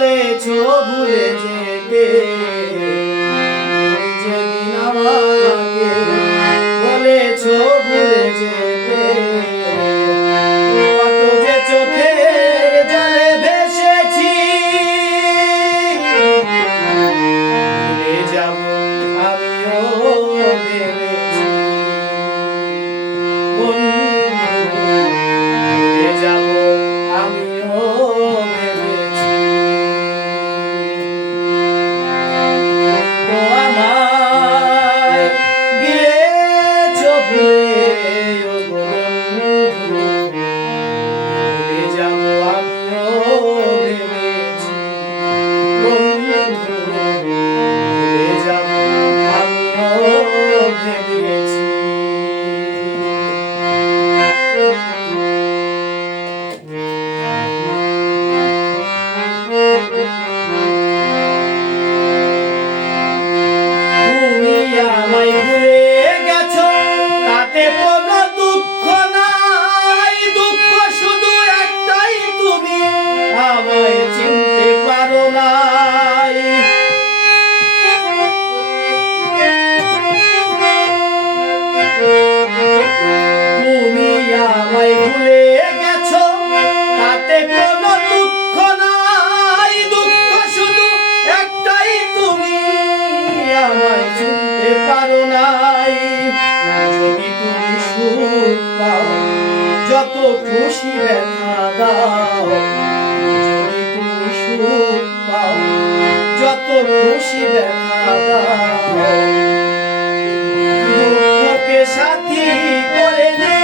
বলেছো ভুলে যেতে, যেদিন আমাকে বলেছো ভুলে যেতে, কত যে চোখের জলে ভেসেছি, ভুলে যাব আমিও ভেবেছি ভুলে যাব আমিও ভেবেছি। তো আমায় গিয়েছো ভুলে, ও বন্ধু, ভুলে যাব আমিও ভেবেছি বন্ধু, ভুলে যাব আমিও ভেবেছি। তুমি আমায় ভুলে গেছো, তাতে কোনো দুঃখ নাই, দুঃখ শুধু একটাই, তুমি আমায় চিনতে পারো নাই। তুমি আমায় ভুলে গেছো, তাতে কোনো দুঃখ নাই, দুঃখ শুধু একটাই, তুমি আমায় চিনতে পারো নাই। যদি তুমি সুখ পাও, যত খুশি ব্যথা দাও, যদি তুমি সুখ পাও, যত খুশি ব্যথা দাও, দুঃখকে সাথী করে নে।